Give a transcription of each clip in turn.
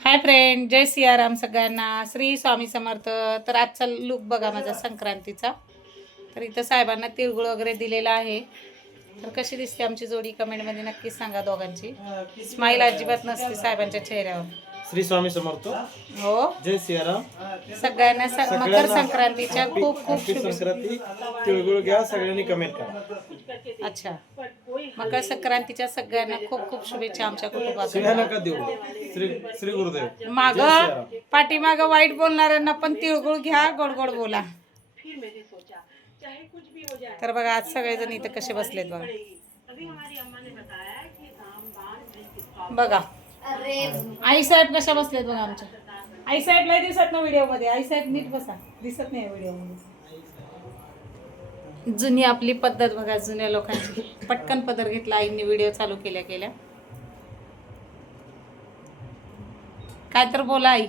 Hi friend, जय सियाराम सगळ्यांना. श्री स्वामी समर्थ. तर आजचा लुक बघा माझा संक्रांतीचा. तर इथं साहेबांना तिळगुळ वगैरे दिलेला आहे. तर कशी दिसते आमची जोडी कमेंटमध्ये नक्कीच सांगा. दोघांची स्माईल अजिबात नसते साहेबांच्या चेहऱ्यावर. श्री स्वामी समर्थ. हो, जय सियाराम. सगळ्यांना मकर संक्रांतीच्या खूप खूप संक्रांती. तिळगुळ घ्या, सगळ्यांनी कमेंट करा. अच्छा, मकर संक्रांतीच्या सगळ्यांना खूप खूप शुभेच्छा आमच्या कुटुंबाकडून. नका देऊ. श्री श्री गुरुदेव. माग पाठीमाग वाईट बोलणाऱ्यांना पण तिळगुळ घ्या, गोड गोड बोला. तर बघा आज सगळेजण इथे कसे बसलेत बघा. बघा आई साहेब कशा बसलेत बघा. आमच्या आई साहेब लय दिसत ना व्हिडिओ मध्ये. आई साहेब नीट बसा, दिसत नाही व्हिडिओ मध्ये. जुनी आपली पद्धत बघा, जुन्या लोकांची. पटकन पदर घेतला आईंनी व्हिडिओ चालू केल्या केल्या. काय तर बोला आई.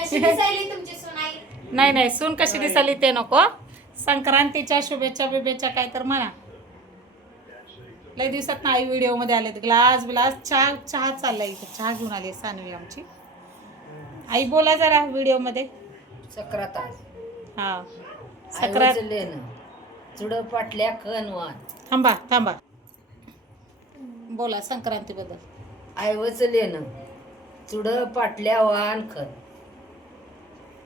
कशी दिसायली तुमची सुनाई? नाही नाही, सून कशी दिसाली ते नको. संक्रांतीच्या शुभेच्छा बिभेच्छा काय तर म्हणा. लय दिवसात ना आई व्हिडिओ मध्ये आले. ग्लास चहा चाललाय इथे. चहा घेऊन आली सानवी आमची. आई बोला जरा व्हिडिओ मध्ये. सक्रात हा, सक्रात. चुड पाटल्या कनवान. थांबा बोला संक्रांती बद्दल. आयवच लेन चुड पाटल्या वाहन खन.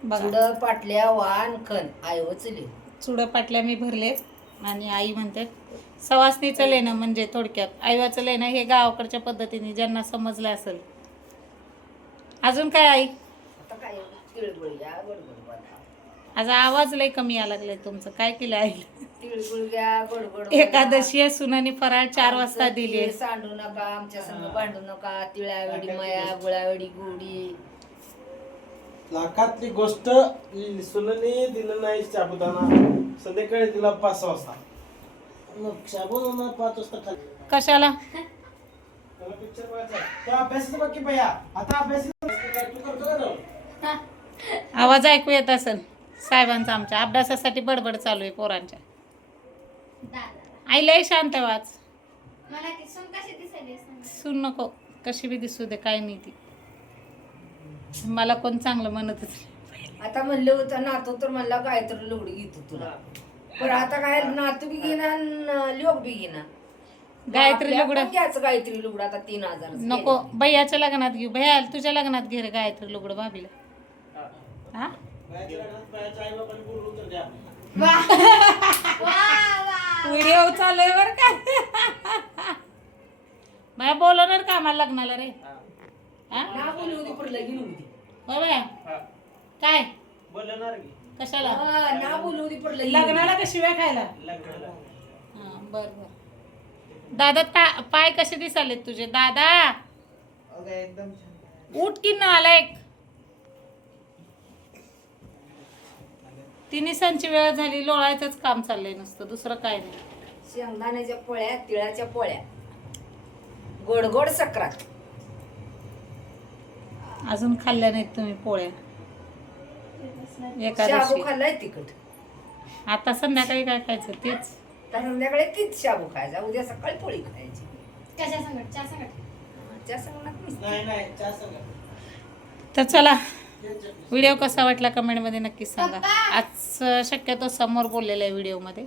चुड बघा, पाटल्या वाहन खन आयवच लेन. चुड पाटल्या मी भरले. आणि आई म्हणते सवासणीचं लेणं म्हणजे थोडक्यात आईवाचं लेणं हे गावाकडच्या पद्धतीने ज्यांना समजलं असेल. अजून काय आई? आता काय तिळगुळ घ्या, गोडगोड बोला. आज आवाज लय कमी यायला लागलाय तुमचं. काय केलं आई? तिळगुळ घ्या, गोडगोड बोला. एकादशी आहे, सुनानी फराळ 4 वाजता दिली. तीळ सांडू नका, आमच्या संग भांडू नका. तिळावेडी माया, गुळावेडी गोडी. लाखातली गोष्ट सुनने दिलं नाही साबुदाणा. संध्याकाळी तिला 5 वाजता. मग साबुदाणा 5 वाजता खाली. कशाला? त्याला पिक्चर बघायचा आहे. तो अभ्यासाचं बाकी भैया. आता अभ्यास तू करतो का तो? आवाज ऐकू येत असेल साहेबांचा. आमच्या अभ्यासासाठी बडबड चालू आहे पोरांच्या. आई लय शांत वाच. मला ती सून कशी दिसायली सांग. सून नको, कशी बी दिसू दे, काय नाही ती. मला कोण चांगलं म्हणतच नाही. आता म्हणलं होतं नातू तर म्हणला काय तर लुगडी घेतो तुला. पण आता काय नातू बी घेणार, लोक बी घेणार. गायत्री लुगडं घ्यायचं गायत्री लुगडं आता 3000 नको. भैयाच्या लग्नात घेऊ. भैया तुझ्या लग्नात घे रे गायत्री लुगडं भाभीला. हा, व्हिडिओ चालू आहे बरं का. भैया बोलवणार का आम्हाला लग्नाला रे? हा, ना बोलू होती पण लगीन होती. होय भैया. काय बोलणार की कशाला? ना बोलू होती पण लगीन लग्नाला का शिव्या खायला? लग्नाला. हा, बर बर. दादा पाय कसे दिसालेत तुझे दादा? एकदम उठ की नालायक. 3 दिवसांची वेळ झाली. लोळायचंच काम चाललंय नुसतं, दुसरं काय नाही. शेंगदाण्याच्या पोळ्या, तिळाच्या पोळ्या, गोड गोड सक्रात. अजून खाल्ल्या नाहीत तुम्ही पोळ्या? शाबू एकादशी. खाल्लाय तिखट. आता संध्याकाळी काय खायचं तेच. तर संध्याकाळी तीच शाबू खायचा, उद्या सकाळी पोळी खायची. कशा संगत? चहा संगत? त्या संगत नाही चहा सांगा. तर चला, व्हिडिओ कसा वाटला कमेंटमध्ये नक्कीच सांगा. आज शक्यतो समोर बोललेला आहे व्हिडिओमध्ये.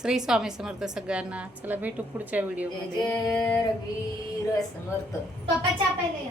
श्री स्वामी समर्थ सगळ्यांना. चला भेटू पुढच्या व्हिडिओमध्ये. जय रवीर समर्थ. पप्पा चहा प्यायला या.